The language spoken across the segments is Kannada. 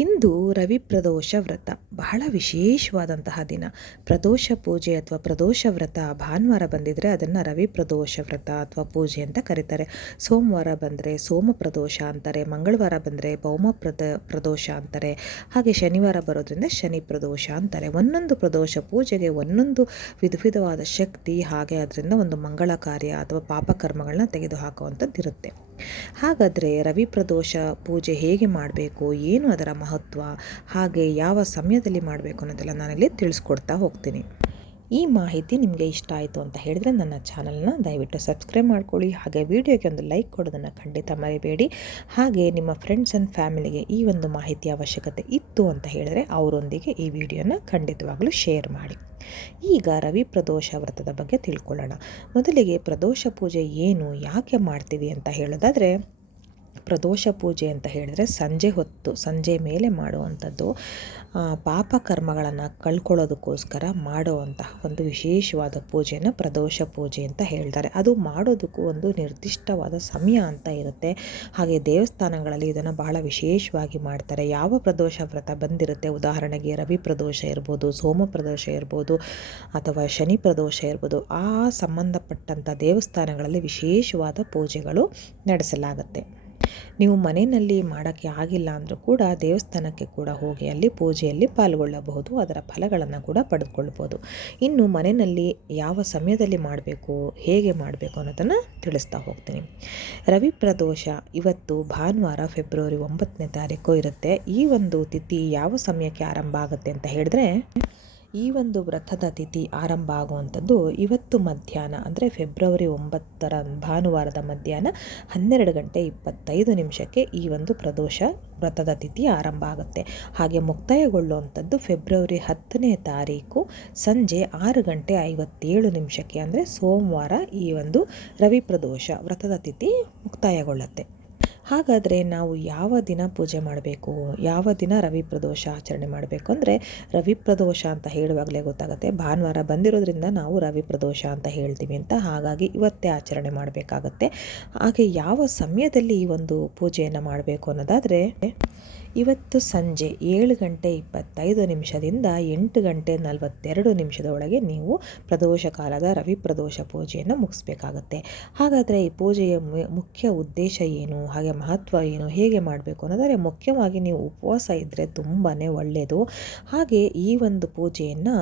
ಇಂದು ರವಿ ಪ್ರದೋಷ ವ್ರತ. ಬಹಳ ವಿಶೇಷವಾದಂತಹ ದಿನ. ಪ್ರದೋಷ ಪೂಜೆ ಅಥವಾ ಪ್ರದೋಷ ವ್ರತ, ಭಾನುವಾರ ಬಂದಿದ್ರೆ ಅದನ್ನು ರವಿ ಪ್ರದೋಷ ವ್ರತ ಅಥವಾ ಪೂಜೆ ಅಂತ ಕರೀತಾರೆ. ಸೋಮವಾರ ಬಂದರೆ ಸೋಮ ಪ್ರದೋಷ ಅಂತಾರೆ, ಮಂಗಳವಾರ ಬಂದರೆ ಭೌಮ ಪ್ರದ, ಪ್ರದೋಷ ಅಂತಾರೆ. ಹಾಗೆ ಶನಿವಾರ ಬರೋದ್ರಿಂದ ಶನಿ ಪ್ರದೋಷ ಅಂತಾರೆ. ಒಂದೊಂದು ಪ್ರದೋಷ ಪೂಜೆಗೆ ಒಂದೊಂದು ವಿಧ ವಿಧವಾದ ಶಕ್ತಿ, ಹಾಗೆ ಅದರಿಂದ ಒಂದು ಮಂಗಳ ಕಾರ್ಯ ಅಥವಾ ಪಾಪಕರ್ಮಗಳನ್ನ ತೆಗೆದುಹಾಕುವಂಥದ್ದು ಇರುತ್ತೆ ಹಾಗಾದರೆ ರವಿ ಪ್ರದೋಷ ಪೂಜೆ ಹೇಗೆ ಮಾಡಬೇಕು, ಏನು ಅದರ ಹಾಗೆ ಯಾವ ಸಮಯದಲ್ಲಿ ಮಾಡಬೇಕು ಅನ್ನೋದೆಲ್ಲ ನಾನಿಲ್ಲಿ ತಿಳಿಸ್ಕೊಡ್ತಾ ಹೋಗ್ತೀನಿ. ಈ ಮಾಹಿತಿ ನಿಮಗೆ ಇಷ್ಟ ಆಯಿತು ಅಂತ ಹೇಳಿದರೆ ನನ್ನ ಚಾನಲ್ನ ದಯವಿಟ್ಟು ಸಬ್ಸ್ಕ್ರೈಬ್ ಮಾಡ್ಕೊಳ್ಳಿ, ಹಾಗೆ ವಿಡಿಯೋಗೆ ಒಂದು ಲೈಕ್ ಕೊಡೋದನ್ನು ಖಂಡಿತ ಮರಿಬೇಡಿ. ಹಾಗೆ ನಿಮ್ಮ ಫ್ರೆಂಡ್ಸ್ ಆ್ಯಂಡ್ ಫ್ಯಾಮಿಲಿಗೆ ಈ ಒಂದು ಮಾಹಿತಿ ಅವಶ್ಯಕತೆ ಇತ್ತು ಅಂತ ಹೇಳಿದ್ರೆ ಅವರೊಂದಿಗೆ ಈ ವಿಡಿಯೋನ ಖಂಡಿತವಾಗಲೂ ಶೇರ್ ಮಾಡಿ. ಈಗ ರವಿ ಪ್ರದೋಷ ವ್ರತದ ಬಗ್ಗೆ ತಿಳ್ಕೊಳ್ಳೋಣ. ಮೊದಲಿಗೆ ಪ್ರದೋಷ ಪೂಜೆ ಏನು, ಯಾಕೆ ಮಾಡ್ತೀವಿ ಅಂತ ಹೇಳೋದಾದರೆ ಪ್ರದೋಷ ಪೂಜೆ ಅಂತ ಹೇಳಿದರೆ ಸಂಜೆ ಹೊತ್ತು, ಸಂಜೆ ಮೇಲೆ ಮಾಡುವಂಥದ್ದು ಪಾಪ ಕರ್ಮಗಳನ್ನು ಕಳ್ಕೊಳ್ಳೋದಕ್ಕೋಸ್ಕರ ಮಾಡುವಂತಹ ಒಂದು ವಿಶೇಷವಾದ ಪೂಜೆಯನ್ನು ಪ್ರದೋಷ ಪೂಜೆ ಅಂತ ಹೇಳ್ತಾರೆ. ಅದು ಮಾಡೋದಕ್ಕೂ ಒಂದು ನಿರ್ದಿಷ್ಟವಾದ ಸಮಯ ಅಂತ ಇರುತ್ತೆ. ಹಾಗೆ ದೇವಸ್ಥಾನಗಳಲ್ಲಿ ಇದನ್ನು ಬಹಳ ವಿಶೇಷವಾಗಿ ಮಾಡ್ತಾರೆ. ಯಾವ ಪ್ರದೋಷ ವ್ರತ ಬಂದಿರುತ್ತೆ? ಉದಾಹರಣೆಗೆ ರವಿ ಪ್ರದೋಷ ಇರ್ಬೋದು, ಸೋಮ ಪ್ರದೋಷ ಇರ್ಬೋದು, ಅಥವಾ ಶನಿ ಪ್ರದೋಷ ಇರ್ಬೋದು, ಆ ಸಂಬಂಧಪಟ್ಟಂಥ ದೇವಸ್ಥಾನಗಳಲ್ಲಿ ವಿಶೇಷವಾದ ಪೂಜೆಗಳು ನಡೆಸಲಾಗುತ್ತೆ. ನೀವು ಮನೆಯಲ್ಲಿ ಮಾಡೋಕ್ಕೆ ಆಗಿಲ್ಲ ಅಂದರೂ ಕೂಡ ದೇವಸ್ಥಾನಕ್ಕೆ ಕೂಡ ಹೋಗಿ ಅಲ್ಲಿ ಪೂಜೆಯಲ್ಲಿ ಪಾಲ್ಗೊಳ್ಳಬಹುದು, ಅದರ ಫಲಗಳನ್ನು ಕೂಡ ಪಡೆದುಕೊಳ್ಬೋದು ಇನ್ನು ಮನೆಯಲ್ಲಿ ಯಾವ ಸಮಯದಲ್ಲಿ ಮಾಡಬೇಕು, ಹೇಗೆ ಮಾಡಬೇಕು ಅನ್ನೋದನ್ನು ತಿಳಿಸ್ತಾ ಹೋಗ್ತೀನಿ. ರವಿ ಪ್ರದೋಷ ಇವತ್ತು ಭಾನುವಾರ ಫೆಬ್ರವರಿ ಒಂಬತ್ತನೇ ತಾರೀಕು ಇರುತ್ತೆ. ಈ ಒಂದು ತಿಥಿ ಯಾವ ಸಮಯಕ್ಕೆ ಆರಂಭ ಆಗುತ್ತೆ ಅಂತ ಹೇಳಿದ್ರೆ ಈ ಒಂದು ವ್ರತದ ತಿಥಿ ಆರಂಭ ಆಗುವಂಥದ್ದು ಇವತ್ತು ಮಧ್ಯಾಹ್ನ, ಅಂದರೆ ಫೆಬ್ರವರಿ ಒಂಬತ್ತರ ಭಾನುವಾರದ ಮಧ್ಯಾಹ್ನ ಹನ್ನೆರಡು ಗಂಟೆ ಇಪ್ಪತ್ತೈದು ನಿಮಿಷಕ್ಕೆ ಈ ಒಂದು ಪ್ರದೋಷ ವ್ರತದ ತಿಥಿ ಆರಂಭ ಆಗುತ್ತೆ. ಹಾಗೆ ಮುಕ್ತಾಯಗೊಳ್ಳುವಂಥದ್ದು ಫೆಬ್ರವರಿ ಹತ್ತನೇ ತಾರೀಕು ಸಂಜೆ ಆರು ಗಂಟೆ ಐವತ್ತೇಳು ನಿಮಿಷಕ್ಕೆ, ಅಂದರೆ ಸೋಮವಾರ ಈ ಒಂದು ರವಿ ಪ್ರದೋಷ ವ್ರತದ ತಿಥಿ ಮುಕ್ತಾಯಗೊಳ್ಳುತ್ತೆ. ಹಾಗಾದರೆ ನಾವು ಯಾವ ದಿನ ಪೂಜೆ ಮಾಡಬೇಕು? ಯಾವ ದಿನ ರವಿ ಪ್ರದೋಷ ಆಚರಣೆ ಮಾಡಬೇಕು? ಅಂದರೆ ರವಿ ಪ್ರದೋಷ ಅಂತ ಹೇಳುವಾಗಲೇ ಗೊತ್ತಾಗುತ್ತೆ. ಭಾನುವಾರ ಬಂದಿರೋದ್ರಿಂದ ನಾವು ರವಿ ಪ್ರದೋಷ ಅಂತ ಹೇಳ್ತೀವಿ ಅಂತ ಹಾಗಾಗಿ ಇವತ್ತೇ ಆಚರಣೆ ಮಾಡಬೇಕಾಗತ್ತೆ. ಹಾಗೆ ಯಾವ ಸಮಯದಲ್ಲಿ ಈ ಒಂದು ಪೂಜೆಯನ್ನು ಮಾಡಬೇಕು ಅನ್ನೋದಾದರೆ ಇವತ್ತು ಸಂಜೆ ಏಳು ಗಂಟೆ ಇಪ್ಪತ್ತೈದು ನಿಮಿಷದಿಂದ ಎಂಟು ಗಂಟೆ ನಲವತ್ತೆರಡು ನಿಮಿಷದ ಒಳಗೆ ನೀವು ಪ್ರದೋಷ ಕಾಲದ ರವಿ ಪ್ರದೋಷ ಪೂಜೆಯನ್ನು ಮುಗಿಸ್ಬೇಕಾಗತ್ತೆ. ಹಾಗಾದರೆ ಈ ಪೂಜೆಯ ಮುಖ್ಯ ಉದ್ದೇಶ ಏನು? ಹಾಗೆ ಮಹತ್ವ ಏನು? ಹೇಗೆ ಮಾಡಬೇಕು ಅನ್ನೋದಾದರೆ ಮುಖ್ಯವಾಗಿ ನೀವು ಉಪವಾಸ ಇದ್ದರೆ ತುಂಬಾ ಒಳ್ಳೆಯದು ಹಾಗೆ ಈ ಒಂದು ಪೂಜೆಯನ್ನು,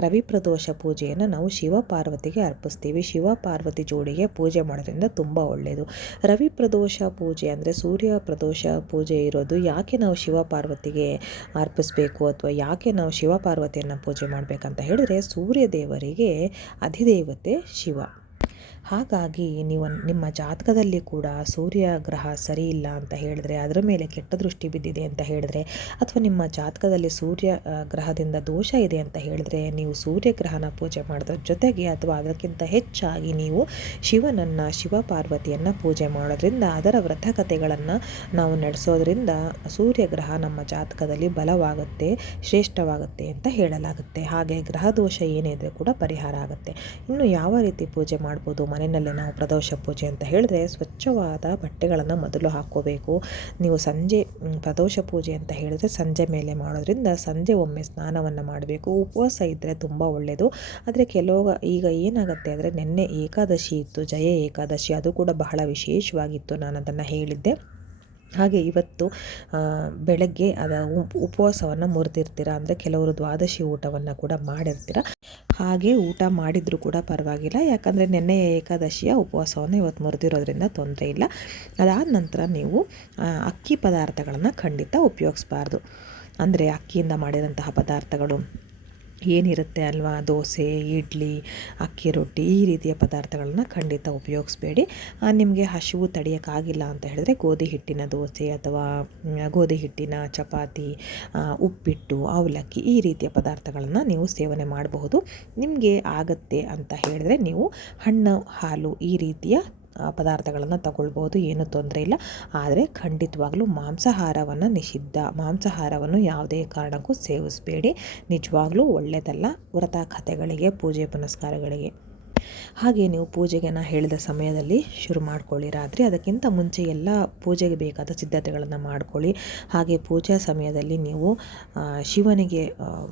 ರವಿ ಪ್ರದೋಷ ಪೂಜೆಯನ್ನು ನಾವು ಶಿವ ಪಾರ್ವತಿಗೆ ಅರ್ಪಿಸ್ತೀವಿ. ಶಿವ ಪಾರ್ವತಿ ಜೋಡಿಗೆ ಪೂಜೆ ಮಾಡೋದ್ರಿಂದ ತುಂಬ ಒಳ್ಳೆಯದು ರವಿ ಪ್ರದೋಷ ಪೂಜೆ ಅಂದರೆ ಸೂರ್ಯ ಪ್ರದೋಷ ಪೂಜೆ ಇರೋದು ಯಾಕೆ ನಾವು ಶಿವ ಪಾರ್ವತಿಗೆ ಅರ್ಪಿಸಬೇಕು ಅಥವಾ ಯಾಕೆ ನಾವು ಶಿವ ಪಾರ್ವತಿಯನ್ನು ಪೂಜೆ ಮಾಡಬೇಕಂತ ಹೇಳಿದ್ರೆ ಸೂರ್ಯ ದೇವರಿಗೆ ಅಧಿದೇವತೆ ಶಿವ. ಹಾಗಾಗಿ ನೀವು ನಿಮ್ಮ ಜಾತಕದಲ್ಲಿ ಕೂಡ ಸೂರ್ಯ ಗ್ರಹ ಸರಿ ಇಲ್ಲ ಅಂತ ಹೇಳಿದ್ರೆ, ಅದರ ಮೇಲೆ ಕೆಟ್ಟ ದೃಷ್ಟಿ ಬಿದ್ದಿದೆ ಅಂತ ಹೇಳಿದ್ರೆ, ಅಥವಾ ನಿಮ್ಮ ಜಾತಕದಲ್ಲಿ ಸೂರ್ಯ ಗ್ರಹದಿಂದ ದೋಷ ಇದೆ ಅಂತ ಹೇಳಿದ್ರೆ, ನೀವು ಸೂರ್ಯ ಗ್ರಹನ ಪೂಜೆ ಮಾಡೋದ್ರ ಜೊತೆಗೆ ಅಥವಾ ಅದಕ್ಕಿಂತ ಹೆಚ್ಚಾಗಿ ನೀವು ಶಿವನನ್ನು, ಶಿವ ಪಾರ್ವತಿಯನ್ನು ಪೂಜೆ ಮಾಡೋದ್ರಿಂದ, ಅದರ ವ್ರತಕಥೆಗಳನ್ನು ನಾವು ನಡೆಸೋದ್ರಿಂದ ಸೂರ್ಯ ಗ್ರಹ ನಮ್ಮ ಜಾತಕದಲ್ಲಿ ಬಲವಾಗುತ್ತೆ, ಶ್ರೇಷ್ಠವಾಗುತ್ತೆ ಅಂತ ಹೇಳಲಾಗುತ್ತೆ. ಹಾಗೆ ಗ್ರಹ ದೋಷ ಏನಿದ್ರೆ ಕೂಡ ಪರಿಹಾರ ಆಗುತ್ತೆ. ಇನ್ನು ಯಾವ ರೀತಿ ಪೂಜೆ ಮಾಡ್ಬೋದು ಮನೆಯಲ್ಲೇ ನಾವು ಪ್ರದೋಷ ಪೂಜೆ ಅಂತ ಹೇಳಿದ್ರೆ ಸ್ವಚ್ಛವಾದ ಬಟ್ಟೆಗಳನ್ನು ಮೊದಲು ಹಾಕ್ಕೋಬೇಕು ನೀವು ಸಂಜೆ ಪ್ರದೋಷ ಪೂಜೆ ಅಂತ ಹೇಳಿದ್ರೆ ಸಂಜೆ ಮೇಲೆ ಮಾಡೋದ್ರಿಂದ ಸಂಜೆ ಒಮ್ಮೆ ಸ್ನಾನವನ್ನು ಮಾಡಬೇಕು. ಉಪವಾಸ ಇದ್ದರೆ ತುಂಬ ಒಳ್ಳೆಯದು ಆದರೆ ಕೆಲವು ಈಗ ಏನಾಗುತ್ತೆ ಅಂದರೆ ನಿನ್ನೆ ಏಕಾದಶಿ ಇತ್ತು, ಜಯ ಏಕಾದಶಿ, ಅದು ಕೂಡ ಬಹಳ ವಿಶೇಷವಾಗಿತ್ತು. ನಾನು ಅದನ್ನು ಹೇಳಿದ್ದೆ. ಹಾಗೆ ಇವತ್ತು ಬೆಳಗ್ಗೆ ಅದ ಉಪವಾಸವನ್ನು ಮುರಿದಿರ್ತೀರ ಅಂದರೆ ಕೆಲವರು ದ್ವಾದಶಿ ಊಟವನ್ನು ಕೂಡ ಮಾಡಿರ್ತೀರ. ಹಾಗೆ ಊಟ ಮಾಡಿದರೂ ಕೂಡ ಪರವಾಗಿಲ್ಲ. ಯಾಕಂದರೆ ನೆನ್ನೆ ಏಕಾದಶಿಯ ಉಪವಾಸವನ್ನು ಇವತ್ತು ಮುರಿದಿರೋದ್ರಿಂದ ತೊಂದರೆ ಇಲ್ಲ. ಅದಾದ ನಂತರ ನೀವು ಅಕ್ಕಿ ಪದಾರ್ಥಗಳನ್ನು ಖಂಡಿತ ಉಪಯೋಗಿಸ್ಬಾರ್ದು. ಅಂದರೆ ಅಕ್ಕಿಯಿಂದ ಮಾಡಿದಂತಹ ಪದಾರ್ಥಗಳು ಏನಿರುತ್ತೆ ಅಲ್ವಾ? ದೋಸೆ, ಇಡ್ಲಿ, ಅಕ್ಕಿ ರೊಟ್ಟಿ ಈ ರೀತಿಯ ಪದಾರ್ಥಗಳನ್ನ ಖಂಡಿತ ಉಪಯೋಗಿಸ್ಬೇಡಿ. ನಿಮಗೆ ಹಸಿವು ತಡೆಯೋಕ್ಕಾಗಿಲ್ಲ ಅಂತ ಹೇಳಿದ್ರೆ ಗೋಧಿ ಹಿಟ್ಟಿನ ದೋಸೆ ಅಥವಾ ಗೋಧಿ ಹಿಟ್ಟಿನ ಚಪಾತಿ ಉಪ್ಪಿಟ್ಟು, ಅವಲಕ್ಕಿ ಈ ರೀತಿಯ ಪದಾರ್ಥಗಳನ್ನು ನೀವು ಸೇವನೆ ಮಾಡಬಹುದು. ನಿಮಗೆ ಆಗತ್ತೆ ಅಂತ ಹೇಳಿದ್ರೆ ನೀವು ಹಣ್ಣು, ಹಾಲು ಈ ರೀತಿಯ ಪದಾರ್ಥಗಳನ್ನು ತಗೊಳ್ಬೋದು, ಏನೂ ತೊಂದರೆ ಇಲ್ಲ. ಆದರೆ ಖಂಡಿತವಾಗಲೂ ಮಾಂಸಾಹಾರವನ್ನು ನಿಷಿದ್ಧ. ಮಾಂಸಾಹಾರವನ್ನು ಯಾವುದೇ ಕಾರಣಕ್ಕೂ ಸೇವಿಸಬೇಡಿ. ನಿಜವಾಗ್ಲೂ ಒಳ್ಳೆಯದಲ್ಲ ವ್ರತ ಕಥೆಗಳಿಗೆ, ಪೂಜೆ ಪುನಸ್ಕಾರಗಳಿಗೆ. ಹಾಗೆ ನೀವು ಪೂಜೆಗೆ ನಾ ಹೇಳಿದ ಸಮಯದಲ್ಲಿ ಶುರು ಮಾಡ್ಕೊಳ್ಳಿ. ರಾತ್ರಿ ಅದಕ್ಕಿಂತ ಮುಂಚೆ ಎಲ್ಲ ಪೂಜೆಗೆ ಬೇಕಾದ ಸಿದ್ಧತೆಗಳನ್ನು ಮಾಡ್ಕೊಳ್ಳಿ. ಹಾಗೆ ಪೂಜಾ ಸಮಯದಲ್ಲಿ ನೀವು ಶಿವನಿಗೆ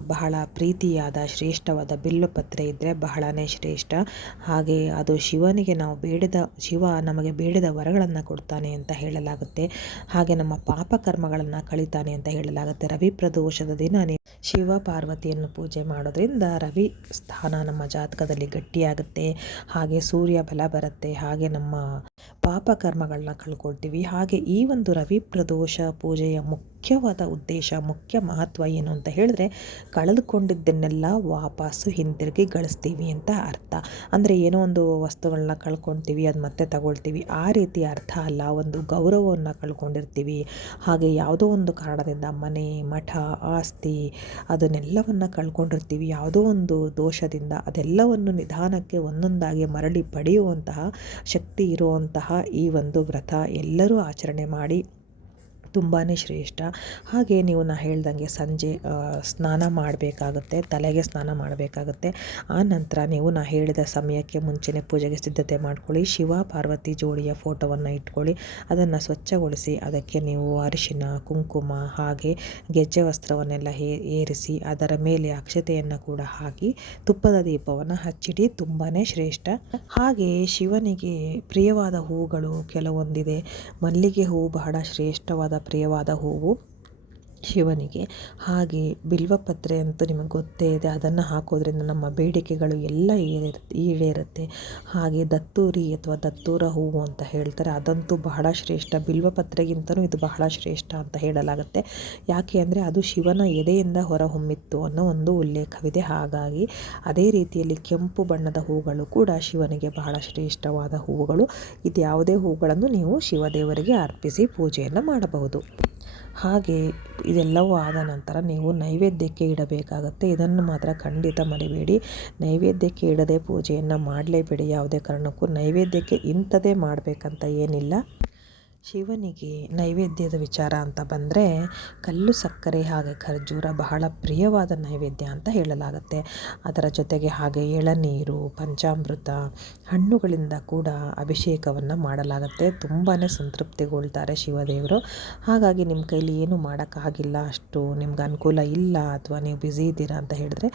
ಬಹಳ ಪ್ರೀತಿಯಾದ, ಶ್ರೇಷ್ಠವಾದ ಬಿಲ್ಲುಪತ್ರೆ ಇದ್ದರೆ ಬಹಳನೇ ಶ್ರೇಷ್ಠ. ಹಾಗೆ ಅದು ಶಿವನಿಗೆ ನಾವು ಬೇಡದ, ಶಿವ ನಮಗೆ ಬೇಡದ ವರಗಳನ್ನು ಕೊಡ್ತಾನೆ ಅಂತ ಹೇಳಲಾಗುತ್ತೆ. ಹಾಗೆ ನಮ್ಮ ಪಾಪಕರ್ಮಗಳನ್ನು ಕಳಿತಾನೆ ಅಂತ ಹೇಳಲಾಗುತ್ತೆ. ರವಿ ಪ್ರದೋಷದ ದಿನ ಶಿವ ಪಾರ್ವತಿಯನ್ನು ಪೂಜೆ ಮಾಡೋದ್ರಿಂದ ರವಿ ಸ್ಥಾನ ನಮ್ಮ ಜಾತಕದಲ್ಲಿ ಗಟ್ಟಿಯಾಗುತ್ತೆ. ಹಾಗೆ ಸೂರ್ಯ ಬಲ ಬರುತ್ತೆ ಹಾಗೆ ನಮ್ಮ ಪಾಪಕರ್ಮಗಳನ್ನ ಕಳ್ಕೊಳ್ತೀವಿ. ಹಾಗೆ ಈ ಒಂದು ರವಿ ಪ್ರದೋಷ ಪೂಜೆಯ ಮುಖ್ಯವಾದ ಉದ್ದೇಶ, ಮುಖ್ಯ ಮಹತ್ವ ಏನು ಅಂತ ಹೇಳಿದ್ರೆ, ಕಳೆದುಕೊಂಡಿದ್ದನ್ನೆಲ್ಲ ವಾಪಸ್ಸು ಹಿಂತಿರುಗಿ ಗಳಿಸ್ತೀವಿ ಅಂತ ಅರ್ಥ. ಅಂದರೆ ಏನೋ ಒಂದು ವಸ್ತುಗಳನ್ನ ಕಳ್ಕೊಳ್ತೀವಿ, ಅದು ಮತ್ತೆ ತಗೊಳ್ತೀವಿ. ಆ ರೀತಿ ಅರ್ಥ ಅಲ್ಲ. ಒಂದು ಗೌರವವನ್ನು ಕಳ್ಕೊಂಡಿರ್ತೀವಿ. ಹಾಗೆ ಯಾವುದೋ ಒಂದು ಕಾರಣದಿಂದ ಮನೆ, ಮಠ, ಆಸ್ತಿ ಅದನ್ನೆಲ್ಲವನ್ನು ಕಳ್ಕೊಂಡಿರ್ತೀವಿ. ಯಾವುದೋ ಒಂದು ದೋಷದಿಂದ ಅದೆಲ್ಲವನ್ನು ನಿಧಾನಕ್ಕೆ ಒಂದೊಂದಾಗಿ ಮರಳಿ ಪಡೆಯುವಂತಹ ಶಕ್ತಿ ಇರುವಂತಹ ಈ ಒಂದು ವ್ರತ ಎಲ್ಲರೂ ಆಚರಣೆ ಮಾಡಿ ತುಂಬಾ ಶ್ರೇಷ್ಠ. ಹಾಗೆ ನೀವು ನಾ ಹೇಳ್ದಂಗೆ ಸಂಜೆ ಸ್ನಾನ ಮಾಡಬೇಕಾಗುತ್ತೆ, ತಲೆಗೆ ಸ್ನಾನ ಮಾಡಬೇಕಾಗುತ್ತೆ. ಆ ನಂತರ ನೀವು ನಾ ಹೇಳಿದ ಸಮಯಕ್ಕೆ ಮುಂಚೆನೇ ಪೂಜೆಗೆ ಸಿದ್ಧತೆ ಮಾಡ್ಕೊಳ್ಳಿ. ಶಿವ ಪಾರ್ವತಿ ಜೋಡಿಯ ಫೋಟೋವನ್ನು ಇಟ್ಕೊಳ್ಳಿ. ಅದನ್ನು ಸ್ವಚ್ಛಗೊಳಿಸಿ ಅದಕ್ಕೆ ನೀವು ಅರಿಶಿನ, ಕುಂಕುಮ ಹಾಗೆ ಗೆಜ್ಜೆ ವಸ್ತ್ರವನ್ನೆಲ್ಲ ಹೇ, ಏರಿಸಿ ಅದರ ಮೇಲೆ ಅಕ್ಷತೆಯನ್ನು ಕೂಡ ಹಾಕಿ ತುಪ್ಪದ ದೀಪವನ್ನು ಹಚ್ಚಿಡಿ. ತುಂಬಾ ಶ್ರೇಷ್ಠ. ಹಾಗೆ ಶಿವನಿಗೆ ಪ್ರಿಯವಾದ ಹೂಗಳು ಕೆಲವೊಂದಿದೆ. ಮಲ್ಲಿಗೆ ಹೂವು ಬಹಳ ಶ್ರೇಷ್ಠವಾದ ಪ್ರಿಯವಾದ ಹೂವು. ಶಿವನಿಗೆ. ಹಾಗೆ ಬಿಲ್ವಪತ್ರೆ ಅಂತೂ ನಿಮಗೆ ಗೊತ್ತೇ ಇದೆ, ಅದನ್ನು ಹಾಕೋದ್ರಿಂದ ನಮ್ಮ ಬೇಡಿಕೆಗಳು ಎಲ್ಲ ಈಡೇರ್, ಈಡೇರುತ್ತೆ. ಹಾಗೆ ದತ್ತೂರಿ ಅಥವಾ ದತ್ತೂರ ಹೂವು ಅಂತ ಹೇಳ್ತಾರೆ, ಅದಂತೂ ಬಹಳ ಶ್ರೇಷ್ಠ. ಬಿಲ್ವಪತ್ರೆಗಿಂತಲೂ ಇದು ಬಹಳ ಶ್ರೇಷ್ಠ ಅಂತ ಹೇಳಲಾಗುತ್ತೆ. ಯಾಕೆ ಅಂದರೆ ಅದು ಶಿವನ ಎದೆಯಿಂದ ಹೊರಹೊಮ್ಮಿತ್ತು ಅನ್ನೋ ಒಂದು ಉಲ್ಲೇಖವಿದೆ. ಹಾಗಾಗಿ ಅದೇ ರೀತಿಯಲ್ಲಿ ಕೆಂಪು ಬಣ್ಣದ ಹೂಗಳು ಕೂಡ ಶಿವನಿಗೆ ಬಹಳ ಶ್ರೇಷ್ಠವಾದ ಹೂವುಗಳು. ಇದು ಯಾವುದೇ ಹೂಗಳನ್ನು ನೀವು ಶಿವದೇವರಿಗೆ ಅರ್ಪಿಸಿ ಪೂಜೆಯನ್ನು ಮಾಡಬಹುದು. ಹಾಗೆ ಇದೆಲ್ಲವೂ ಆದ ನಂತರ ನೀವು ನೈವೇದ್ಯಕ್ಕೆ ಇಡಬೇಕಾಗತ್ತೆ. ಇದನ್ನು ಮಾತ್ರ ಖಂಡಿತ ಮರಿಬೇಡಿ. ನೈವೇದ್ಯಕ್ಕೆ ಇಡದೆ ಪೂಜೆಯನ್ನು ಮಾಡಲೇಬೇಡಿ. ಯಾವುದೇ ಕಾರಣಕ್ಕೂ ನೈವೇದ್ಯಕ್ಕೆ ಇಂಥದೇ ಮಾಡಬೇಕಂತ ಏನಿಲ್ಲ. ಶಿವನಿಗೆ ನೈವೇದ್ಯದ ವಿಚಾರ ಅಂತ ಬಂದರೆ ಕಲ್ಲು ಸಕ್ಕರೆ ಹಾಗೆ ಖರ್ಜೂರ ಬಹಳ ಪ್ರಿಯವಾದ ನೈವೇದ್ಯ ಅಂತ ಹೇಳಲಾಗುತ್ತೆ. ಅದರ ಜೊತೆಗೆ ಹಾಗೆ ಎಳನೀರು, ಪಂಚಾಮೃತ, ಹಣ್ಣುಗಳಿಂದ ಕೂಡ ಅಭಿಷೇಕವನ್ನು ಮಾಡಲಾಗುತ್ತೆ. ತುಂಬಾ ಸಂತೃಪ್ತಿಗೊಳ್ತಾರೆ ಶಿವದೇವರು. ಹಾಗಾಗಿ ನಿಮ್ಮ ಕೈಲಿ ಏನು ಮಾಡೋಕ್ಕಾಗಿಲ್ಲ, ಅಷ್ಟು ನಿಮ್ಗೆ ಅನುಕೂಲ ಇಲ್ಲ ಅಥವಾ ನೀವು ಬ್ಯುಸಿ ಇದ್ದೀರಾ ಅಂತ ಹೇಳಿದ್ರೆ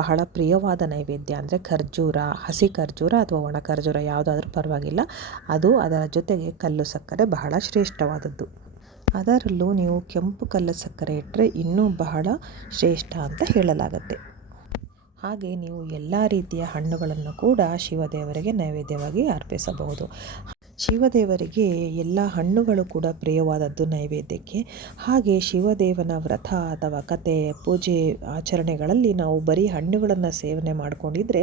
ಬಹಳ ಪ್ರಿಯವಾದ ನೈವೇದ್ಯ ಅಂದರೆ ಖರ್ಜೂರ, ಹಸಿ ಖರ್ಜೂರ ಅಥವಾ ಒಣ ಖರ್ಜೂರ ಯಾವುದಾದ್ರೂ ಪರವಾಗಿಲ್ಲ. ಅದು ಅದರ ಜೊತೆಗೆ ಕಲ್ಲು ಸಕ್ಕರೆ ಬಹಳ ಶ್ರೇಷ್ಠವಾದದ್ದು. ಅದರಲ್ಲೂ ನೀವು ಕೆಂಪು ಕಲ್ಲು ಸಕ್ಕರೆ ಇಟ್ಟರೆ ಇನ್ನೂ ಬಹಳ ಶ್ರೇಷ್ಠ ಅಂತ ಹೇಳಲಾಗುತ್ತೆ. ಹಾಗೆ ನೀವು ಎಲ್ಲ ರೀತಿಯ ಹಣ್ಣುಗಳನ್ನು ಕೂಡ ಶಿವದೇವರಿಗೆ ನೈವೇದ್ಯವಾಗಿ ಅರ್ಪಿಸಬಹುದು. ಶಿವದೇವರಿಗೆ ಎಲ್ಲ ಹಣ್ಣುಗಳು ಕೂಡ ಪ್ರಿಯವಾದದ್ದು ನೈವೇದ್ಯಕ್ಕೆ. ಹಾಗೆ ಶಿವದೇವನ ವ್ರತ ಅಥವಾ ಕತೆ, ಪೂಜೆ ಆಚರಣೆಗಳಲ್ಲಿ ನಾವು ಬರೀ ಹಣ್ಣುಗಳನ್ನು ಸೇವನೆ ಮಾಡಿಕೊಂಡಿದ್ರೆ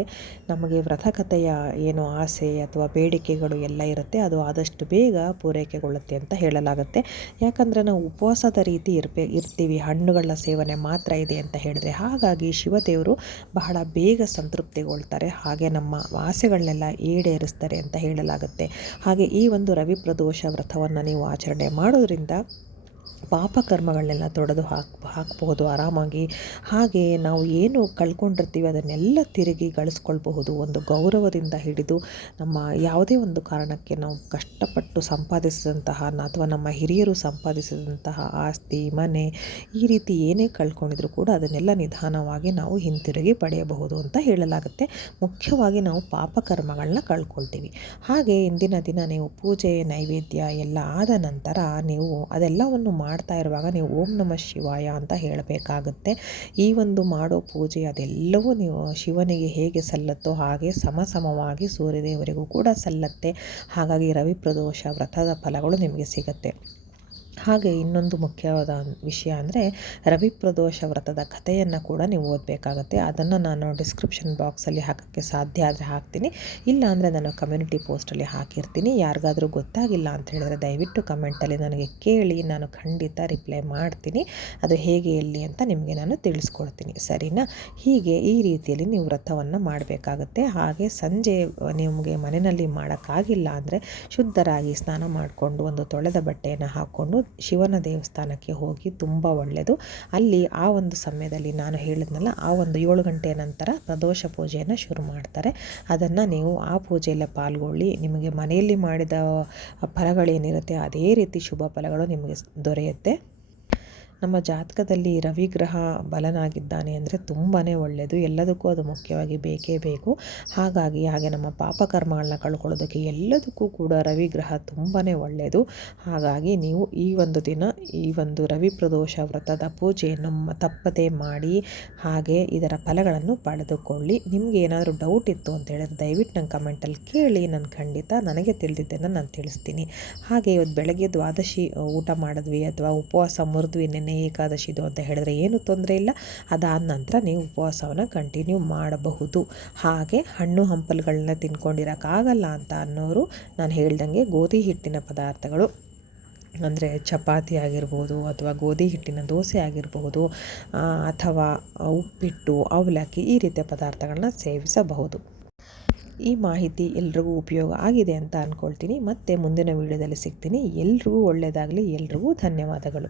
ನಮಗೆ ವ್ರತ ಕಥೆಯ ಏನು ಆಸೆ ಅಥವಾ ಬೇಡಿಕೆಗಳು ಎಲ್ಲ ಇರುತ್ತೆ, ಅದು ಆದಷ್ಟು ಬೇಗ ಪೂರೈಕೆಗೊಳ್ಳುತ್ತೆ ಅಂತ ಹೇಳಲಾಗುತ್ತೆ. ಯಾಕಂದರೆ ನಾವು ಉಪವಾಸದ ರೀತಿ ಇರ್ಬೇ ಇರ್ತೀವಿ ಹಣ್ಣುಗಳ ಸೇವನೆ ಮಾತ್ರ ಇದೆ ಅಂತ ಹೇಳಿದ್ರೆ ಹಾಗಾಗಿ ಶಿವದೇವರು ಬಹಳ ಬೇಗ ಸಂತೃಪ್ತಿಗೊಳ್ತಾರೆ, ಹಾಗೆ ನಮ್ಮ ಆಸೆಗಳನ್ನೆಲ್ಲ ಈಡೇರಿಸ್ತಾರೆ ಅಂತ ಹೇಳಲಾಗುತ್ತೆ. ಹಾಗೆ ಈ ಒಂದು ರವಿ ಪ್ರದೋಷ ವ್ರತವನ್ನು ನೀವು ಆಚರಣೆ ಮಾಡೋದ್ರಿಂದ ಪಾಪಕರ್ಮಗಳನ್ನೆಲ್ಲ ತೊಡೆದು ಹಾಕಿ ಹಾಕ್ಬೋದು ಆರಾಮಾಗಿ. ಹಾಗೆ ನಾವು ಏನು ಕಳ್ಕೊಂಡಿರ್ತೀವಿ ಅದನ್ನೆಲ್ಲ ತಿರುಗಿ ಗಳಿಸ್ಕೊಳ್ಬಹುದು ಒಂದು ಗೌರವದಿಂದ ಹಿಡಿದು ನಮ್ಮ ಯಾವುದೇ ಒಂದು ಕಾರಣಕ್ಕೆ ನಾವು ಕಷ್ಟಪಟ್ಟು ಸಂಪಾದಿಸಿದಂತಹ ಅಥವಾ ನಮ್ಮ ಹಿರಿಯರು ಸಂಪಾದಿಸಿದಂತಹ ಆಸ್ತಿ, ಮನೆ ಈ ರೀತಿ ಏನೇ ಕಳ್ಕೊಂಡಿದ್ರು ಕೂಡ ಅದನ್ನೆಲ್ಲ ನಿಧಾನವಾಗಿ ನಾವು ಹಿಂತಿರುಗಿ ಪಡೆಯಬಹುದು ಅಂತ ಹೇಳಲಾಗುತ್ತೆ. ಮುಖ್ಯವಾಗಿ ನಾವು ಪಾಪಕರ್ಮಗಳನ್ನ ಕಳ್ಕೊಳ್ತೀವಿ. ಹಾಗೆ ಇಂದಿನ ದಿನ ನೀವು ಪೂಜೆ, ನೈವೇದ್ಯ ಎಲ್ಲ ಆದ ನಂತರ ನೀವು ಅದೆಲ್ಲವನ್ನು ಮಾಡ್ತಾ ಇರುವಾಗ ನೀವು ಓಂ ನಮಃ ಶಿವಾಯ ಅಂತ ಹೇಳಬೇಕಾಗುತ್ತೆ. ಈ ಒಂದು ಮಾಡೋ ಪೂಜೆ ಅದೆಲ್ಲವೂ ನೀವು ಶಿವನಿಗೆ ಹೇಗೆ ಸಲ್ಲತ್ತೋ ಹಾಗೆ ಸಮ ಸಮವಾಗಿ ಸೂರ್ಯದೇವರಿಗೂ ಕೂಡ ಸಲ್ಲತ್ತೆ. ಹಾಗಾಗಿ ರವಿ ಪ್ರದೋಷ ವ್ರತದ ಫಲಗಳು ನಿಮಗೆ ಸಿಗುತ್ತೆ. ಹಾಗೆ ಇನ್ನೊಂದು ಮುಖ್ಯವಾದ ವಿಷಯ ಅಂದರೆ ರವಿ ಪ್ರದೋಷ ವ್ರತದ ಕಥೆಯನ್ನು ಕೂಡ ನೀವು ಓದಬೇಕಾಗತ್ತೆ. ಅದನ್ನು ನಾನು ಡಿಸ್ಕ್ರಿಪ್ಷನ್ ಬಾಕ್ಸಲ್ಲಿ ಹಾಕೋಕ್ಕೆ ಸಾಧ್ಯ ಆದರೆ ಹಾಕ್ತೀನಿ. ಇಲ್ಲ ಅಂದರೆ ನಾನು ಕಮ್ಯುನಿಟಿ ಪೋಸ್ಟಲ್ಲಿ ಹಾಕಿರ್ತೀನಿ. ಯಾರಿಗಾದರೂ ಗೊತ್ತಾಗಿಲ್ಲ ಅಂತ ಹೇಳಿದ್ರೆ ದಯವಿಟ್ಟು ಕಮೆಂಟಲ್ಲಿ ನನಗೆ ಕೇಳಿ, ನಾನು ಖಂಡಿತ ರಿಪ್ಲೈ ಮಾಡ್ತೀನಿ. ಅದು ಹೇಗೆ, ಎಲ್ಲಿ ಅಂತ ನಿಮಗೆ ನಾನು ತಿಳಿಸ್ಕೊಡ್ತೀನಿ. ಸರಿನಾ? ಹೀಗೆ ಈ ರೀತಿಯಲ್ಲಿ ನೀವು ವ್ರತವನ್ನು ಮಾಡಬೇಕಾಗತ್ತೆ. ಹಾಗೆ ಸಂಜೆ ನಿಮಗೆ ಮನೆಯಲ್ಲಿ ಮಾಡೋಕ್ಕಾಗಿಲ್ಲ ಅಂದರೆ ಶುದ್ಧರಾಗಿ ಸ್ನಾನ ಮಾಡಿಕೊಂಡು ಒಂದು ತೊಳೆದ ಬಟ್ಟೆಯನ್ನು ಹಾಕ್ಕೊಂಡು ಶಿವನ ದೇವಸ್ಥಾನಕ್ಕೆ ಹೋಗಿ ತುಂಬ ಒಳ್ಳೆಯದು ಅಲ್ಲಿ ಆ ಒಂದು ಸಮಯದಲ್ಲಿ ನಾನು ಹೇಳಿದ್ನಲ್ಲ, ಆ ಒಂದು ಏಳು ಗಂಟೆಯ ನಂತರ ಪ್ರದೋಷ ಪೂಜೆಯನ್ನು ಶುರು ಮಾಡ್ತಾರೆ. ಅದನ್ನು ನೀವು ಆ ಪೂಜೆಯಲ್ಲೇ ಪಾಲ್ಗೊಳ್ಳಿ. ನಿಮಗೆ ಮನೆಯಲ್ಲಿ ಮಾಡಿದ ಫಲಗಳೇನಿರುತ್ತೆ, ಅದೇ ರೀತಿ ಶುಭ ಫಲಗಳು ನಿಮಗೆ ದೊರೆಯುತ್ತೆ. ನಮ್ಮ ಜಾತಕದಲ್ಲಿ ರವಿಗ್ರಹ ಬಲನಾಗಿದ್ದಾನೆ ಅಂದರೆ ತುಂಬಾ ಒಳ್ಳೆಯದು ಎಲ್ಲದಕ್ಕೂ ಅದು ಮುಖ್ಯವಾಗಿ ಬೇಕೇ ಬೇಕು. ಹಾಗಾಗಿ ಹಾಗೆ ನಮ್ಮ ಪಾಪಕರ್ಮಗಳನ್ನ ಕಳ್ಕೊಳ್ಳೋದಕ್ಕೆ ಎಲ್ಲದಕ್ಕೂ ಕೂಡ ರವಿಗ್ರಹ ತುಂಬಾ ಒಳ್ಳೆಯದು ಹಾಗಾಗಿ ನೀವು ಈ ಒಂದು ದಿನ ಈ ಒಂದು ರವಿ ಪ್ರದೋಷ ವ್ರತದ ಪೂಜೆಯನ್ನು ತಪ್ಪದೆ ಮಾಡಿ ಹಾಗೆ ಇದರ ಫಲಗಳನ್ನು ಪಡೆದುಕೊಳ್ಳಿ. ನಿಮಗೆ ಏನಾದರೂ ಡೌಟ್ ಇತ್ತು ಅಂತ ಹೇಳಿದ್ರೆ ದಯವಿಟ್ಟು ನನ್ನ ಕಮೆಂಟಲ್ಲಿ ಕೇಳಿ. ನಾನು ಖಂಡಿತ ನನಗೆ ತಿಳಿದಿದ್ದನ್ನು ನಾನು ತಿಳಿಸ್ತೀನಿ. ಹಾಗೆ ಇವತ್ತು ಬೆಳಗ್ಗೆ ದ್ವಾದಶಿ ಊಟ ಮಾಡಿದ್ವಿ ಅಥವಾ ಉಪವಾಸ ಮುರಿದ್ವಿ, ನೆನ್ನೆ ಏಕಾದಶಿದು ಅಂತ ಹೇಳಿದ್ರೆ ಏನು ತೊಂದರೆ ಇಲ್ಲ. ಅದಾದ ನಂತರ ನೀವು ಉಪವಾಸವನ್ನು ಕಂಟಿನ್ಯೂ ಮಾಡಬಹುದು. ಹಾಗೆ ಹಣ್ಣು ಹಂಪಲುಗಳನ್ನ ತಿನ್ಕೊಂಡಿರೋಕ್ಕಾಗಲ್ಲ ಅಂತ ಅನ್ನೋರು ನಾನು ಹೇಳ್ದಂಗೆ ಗೋಧಿ ಹಿಟ್ಟಿನ ಪದಾರ್ಥಗಳು, ಅಂದರೆ ಚಪಾತಿ ಆಗಿರ್ಬೋದು ಅಥವಾ ಗೋಧಿ ಹಿಟ್ಟಿನ ದೋಸೆ ಆಗಿರಬಹುದು ಅಥವಾ ಉಪ್ಪಿಟ್ಟು, ಅವಲಕ್ಕಿ ಈ ರೀತಿಯ ಪದಾರ್ಥಗಳನ್ನ ಸೇವಿಸಬಹುದು. ಈ ಮಾಹಿತಿ ಎಲ್ರಿಗೂ ಉಪಯೋಗ ಆಗಿದೆ ಅಂತ ಅಂದ್ಕೊಳ್ತೀನಿ ಮತ್ತೆ ಮುಂದಿನ ವೀಡಿಯೋದಲ್ಲಿ ಸಿಗ್ತೀನಿ. ಎಲ್ರಿಗೂ ಒಳ್ಳೆಯದಾಗಲಿ ಎಲ್ರಿಗೂ ಧನ್ಯವಾದಗಳು.